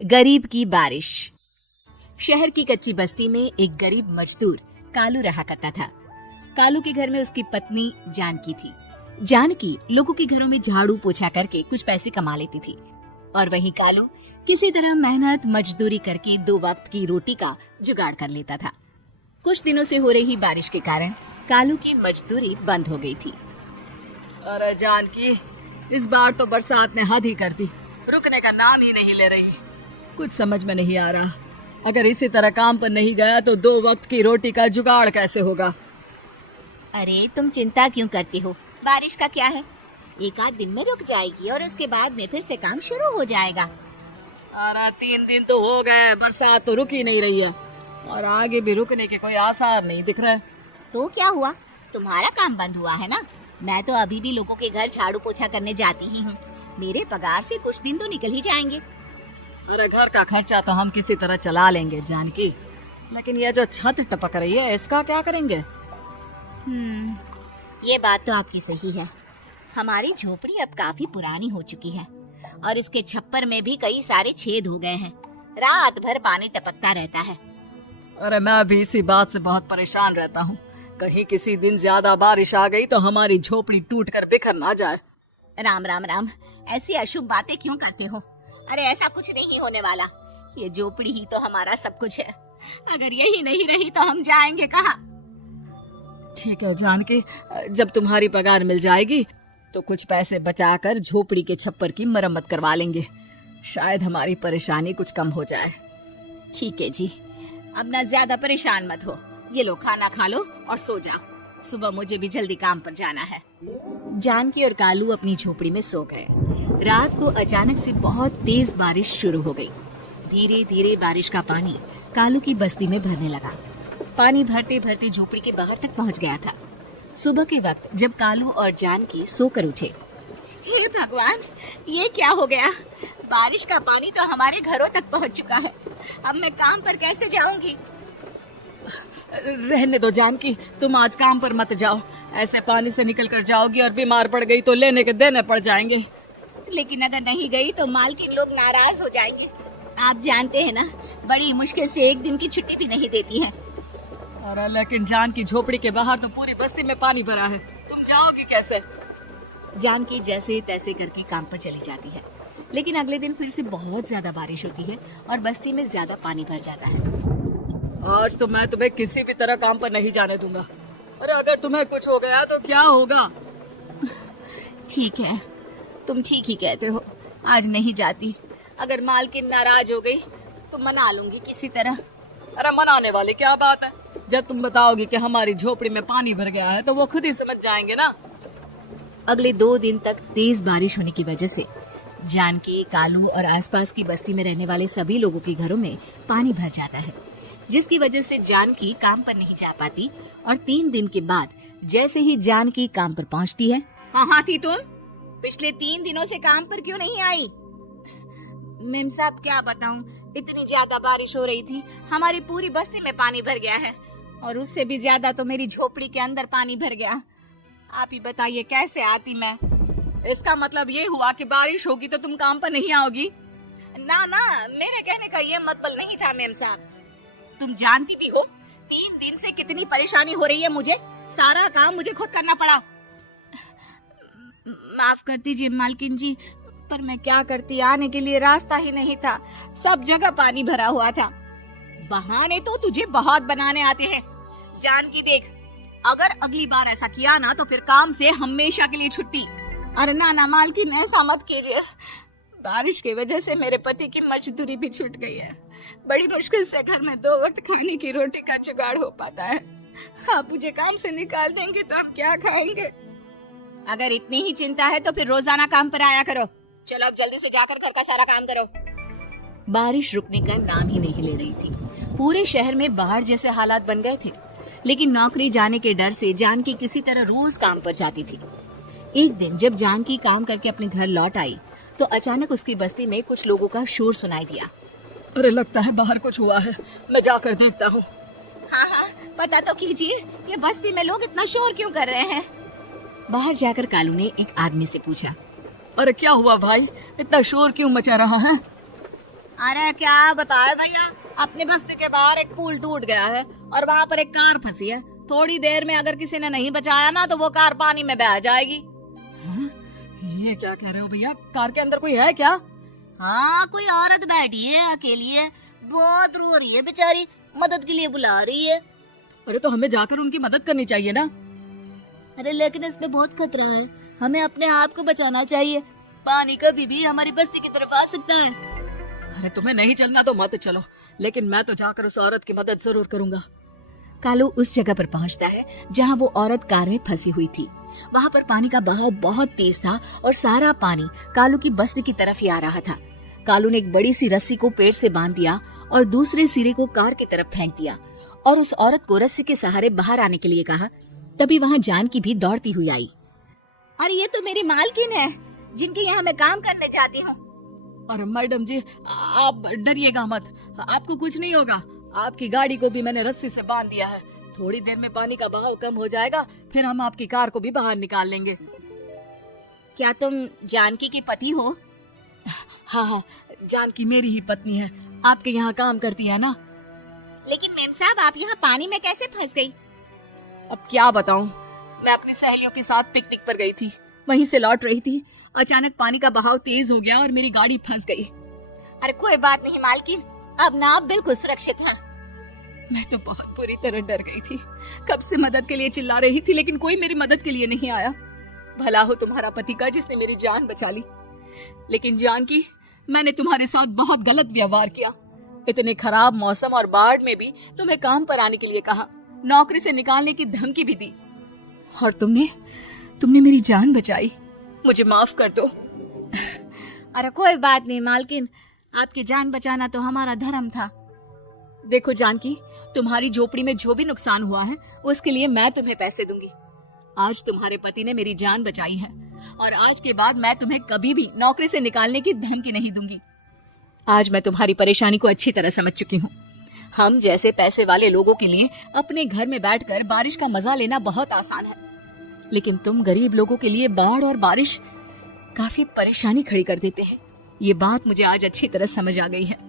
गरीब की बारिश। शहर की कच्ची बस्ती में एक गरीब मजदूर कालू रहा करता था। कालू के घर में उसकी पत्नी जानकी थी। जानकी लोगों के घरों में झाड़ू पोछा करके कुछ पैसे कमा लेती थी और वहीं कालू किसी तरह मेहनत मजदूरी करके 2 वक्त की रोटी का जुगाड़ कर लेता था। कुछ दिनों से हो रही बारिश के कारण कालू की मजदूरी बंद हो गई थी। अरे जानकी, इस बार तो बरसात ने हद ही कर दी, रुकने का नाम ही नहीं ले रही। कुछ समझ में नहीं आ रहा, अगर इसी तरह काम पर नहीं गया तो 2 वक्त की रोटी का जुगाड़ कैसे होगा। अरे तुम चिंता क्यों करते हो, बारिश का क्या है, 1 आध दिन में रुक जाएगी और उसके बाद में फिर से काम शुरू हो जाएगा। अरे 3 दिन तो हो गए, बरसात तो रुक ही नहीं रही है और आगे भी रुकने के कोई आसार नहीं दिख रहा है। तो क्या हुआ, तुम्हारा काम बंद हुआ है ना। मैं तो अभी भी लोगों के घर झाड़ू पोछा करने जाती ही हूँ। मेरे पगार से कुछ दिन तो निकल ही जाएंगे। अरे घर का खर्चा तो हम किसी तरह चला लेंगे जानकी, लेकिन ये जो छत टपक रही है इसका क्या करेंगे। ये बात तो आपकी सही है। हमारी झोपड़ी अब काफी पुरानी हो चुकी है और इसके छप्पर में भी कई सारे छेद हो गए हैं। रात भर पानी टपकता रहता है। अरे मैं भी इसी बात से बहुत परेशान रहता हूँ, कहीं किसी दिन ज्यादा बारिश आ गई तो हमारी झोपड़ी टूटकर बिखर ना जाए। राम राम राम, ऐसी अशुभ बातें क्यों करते हो। अरे ऐसा कुछ नहीं होने वाला, ये झोपड़ी ही तो हमारा सब कुछ है। अगर यही नहीं रही तो हम जाएंगे कहाँ। ठीक है जानकी, जब तुम्हारी पगार मिल जाएगी तो कुछ पैसे बचाकर झोपड़ी के छप्पर की मरम्मत करवा लेंगे, शायद हमारी परेशानी कुछ कम हो जाए। ठीक है जी, अब ना ज्यादा परेशान मत हो। ये लो खाना खा लो और सो जाओ, सुबह मुझे भी जल्दी काम पर जाना है। जानकी और कालू अपनी झोपड़ी में सो गए। रात को अचानक से बहुत तेज बारिश शुरू हो गई। धीरे धीरे बारिश का पानी कालू की बस्ती में भरने लगा। पानी भरते भरते झोपड़ी के बाहर तक पहुंच गया था। सुबह के वक्त जब कालू और जानकी सोकर उठे, हे भगवान, ये क्या हो गया। बारिश का पानी तो हमारे घरों तक पहुंच चुका है। अब मैं काम पर कैसे जाऊंगी। रहने दो जानकी, तुम आज काम पर मत जाओ, ऐसे पानी से निकल कर जाओगी और बीमार पड़ गई तो लेने के देने पड़ जाएंगे। लेकिन अगर नहीं गई तो मालकिन लोग नाराज हो जाएंगे। आप जानते हैं ना, बड़ी मुश्किल से 1 दिन की छुट्टी भी नहीं देती है। अरे लेकिन जानकी, झोपड़ी के बाहर तो पूरी बस्ती में पानी भरा है, तुम जाओगी कैसे। जानकी जैसे तैसे करके काम पर चली जाती है, लेकिन अगले दिन फिर से बहुत ज्यादा बारिश होती है और बस्ती में ज्यादा पानी भर जाता है। आज तो मैं तुम्हें किसी भी तरह काम पर नहीं जाने दूंगा। अरे अगर तुम्हें कुछ हो गया तो क्या होगा। ठीक है, तुम ठीक ही कहते हो, आज नहीं जाती। अगर मालकिन नाराज हो गई तो मना लूंगी किसी तरह। अरे मनाने वाली क्या बात है, जब तुम बताओगी कि हमारी झोपड़ी में पानी भर गया है तो वो खुद ही समझ जाएंगे ना। अगले 2 दिन तक तेज बारिश होने की वजह से जानकी, कालू और आसपास की बस्ती में रहने वाले सभी लोगों के घरों में पानी भर जाता है, जिसकी वजह से जानकी काम पर नहीं जा पाती। और 3 दिन के बाद जैसे ही जानकी काम पर पहुंचती है, कहाँ थी तुम, पिछले 3 दिनों से काम पर क्यों नहीं आई। मेम साहब क्या बताऊं, इतनी ज्यादा बारिश हो रही थी, हमारी पूरी बस्ती में पानी भर गया है और उससे भी ज्यादा तो मेरी झोपड़ी के अंदर पानी भर गया। आप ही बताइए कैसे आती मैं। इसका मतलब ये हुआ कि बारिश होगी तो तुम काम पर नहीं आओगी। ना ना, मेरे कहने का ये मतलब नहीं था मेम साहब। तुम जानती भी हो 3 दिन से कितनी परेशानी हो रही है मुझे, सारा काम मुझे खुद करना पड़ा। माफ कर दीजिए मालकिन जी, पर मैं क्या करती, आने के लिए रास्ता ही नहीं था, सब जगह पानी भरा हुआ था। बहाने तो तुझे बहुत बनाने आते हैं। जानकी देख, अगर अगली बार ऐसा किया ना तो फिर काम से हमेशा के लिए छुट्टी। अरे ना ना मालकिन, ऐसा मत कीजिए। बारिश की वजह से मेरे पति की मजदूरी भी छूट गई है। बड़ी मुश्किल से घर में 2 वक्त खाने की रोटी का जुगाड़ हो पाता है। आप मुझे काम से निकाल देंगे तो हम क्या खाएंगे। अगर इतनी ही चिंता है तो फिर रोजाना काम पर आया करो। चलो अब जल्दी से जाकर घर का सारा काम करो। बारिश रुकने का नाम ही नहीं ले रही थी। पूरे शहर में बाढ़ जैसे हालात बन गए थे, लेकिन नौकरी जाने के डर से जानकी किसी तरह रोज काम पर जाती थी। एक दिन जब जानकी काम करके अपने घर लौट आई तो अचानक उसकी बस्ती में कुछ लोगों का शोर सुनाई दिया। अरे लगता है बाहर कुछ हुआ है, मैं जाकर देखता हूँ। हाँ हाँ, पता तो कीजिए, ये बस्ती में लोग इतना शोर क्यों कर रहे हैं। बाहर जाकर कालू ने एक आदमी से पूछा, अरे क्या हुआ भाई, इतना शोर क्यों मचा रहा है। अरे क्या बताए भैया, अपने बस्ती के बाहर एक पुल टूट गया है और वहाँ पर एक कार फंसी है। थोड़ी देर में अगर किसी ने नहीं बचाया ना तो वो कार पानी में बह जाएगी। ये क्या कह रहे हो भैया? कार के अंदर कोई है क्या? हाँ, कोई औरत बैठी है, अकेली है, बहुत रो रही है बेचारी, मदद के लिए बुला रही है। अरे तो हमें जाकर उनकी मदद करनी चाहिए ना। अरे लेकिन इसमें बहुत खतरा है, हमें अपने आप को बचाना चाहिए। पानी कभी भी हमारी बस्ती की तरफ आ सकता है। अरे तुम्हें नहीं चलना तो मत चलो, लेकिन मैं तो जाकर उस औरत की मदद जरूर करूंगा। कालू उस जगह पर पहुंचता है जहां वो औरत कार में फंसी हुई थी। वहां पर पानी का बहाव बहुत तेज था और सारा पानी कालू की बस्ती की तरफ ही आ रहा था। कालू ने एक बड़ी सी रस्सी को पेड़ से बांध दिया और दूसरे सिरे को कार की तरफ फेंक दिया और उस औरत को रस्सी के सहारे बाहर आने के लिए कहा। तभी वहां जानकी भी दौड़ती हुई आई। अरे ये तो मेरी मालकिन है, जिनके यहाँ मैं काम करने जाती हूँ। अरे मैडम जी, आप डरिएगा मत, आपको कुछ नहीं होगा। आपकी गाड़ी को भी मैंने रस्सी से बांध दिया है। थोड़ी देर में पानी का बहाव कम हो जाएगा, फिर हम आपकी कार को भी बाहर निकाल लेंगे। क्या तुम जानकी के पति हो? हाँ, जानकी मेरी ही पत्नी है, आपके यहाँ काम करती है ना। लेकिन मेम साहब, आप यहाँ पानी में कैसे फंस गई? अब क्या बताऊं, मैं अपनी सहेलियों के साथ पिकनिक पर गई थी, वहीं से लौट रही थी। अचानक पानी का बहाव तेज हो गया और मेरी गाड़ी फंस गई। अरे कोई बात नहीं मालकिन, अब ना आप बिल्कुल सुरक्षित हैं। मैं तो बहुत बुरी तरह डर गई थी, कब से मदद के लिए चिल्ला रही थी, लेकिन कोई मेरी मदद के लिए नहीं आया। भला हो तुम्हारा पति का जिसने मेरी जान बचा ली। लेकिन जानकी, मैंने तुम्हारे साथ बहुत गलत व्यवहार किया। इतने खराब मौसम और बाढ़ में भी तुम्हें काम पर आने के लिए कहा, नौकरी से निकालने की धमकी भी दी, और तुमने मेरी जान बचाई। मुझे माफ कर दो। अरे कोई बात नहीं मालकिन, आपकी जान बचाना तो हमारा धर्म था। देखो जानकी, तुम्हारी झोपड़ी में जो भी नुकसान हुआ है उसके लिए मैं तुम्हें पैसे दूंगी। आज तुम्हारे पति ने मेरी जान बचाई है और आज के बाद मैं तुम्हें कभी भी नौकरी से निकालने की धमकी नहीं दूंगी। आज मैं तुम्हारी परेशानी को अच्छी तरह समझ चुकी हूँ। हम जैसे पैसे वाले लोगों के लिए अपने घर में बैठकर बारिश का मजा लेना बहुत आसान है, लेकिन तुम गरीब लोगों के लिए बाढ़ और बारिश काफी परेशानी खड़ी कर देते हैं। ये बात मुझे आज अच्छी तरह समझ आ गई है।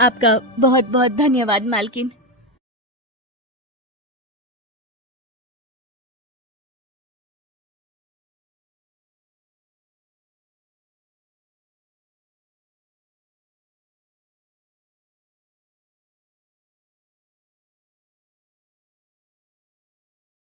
आपका बहुत बहुत धन्यवाद मालकिन।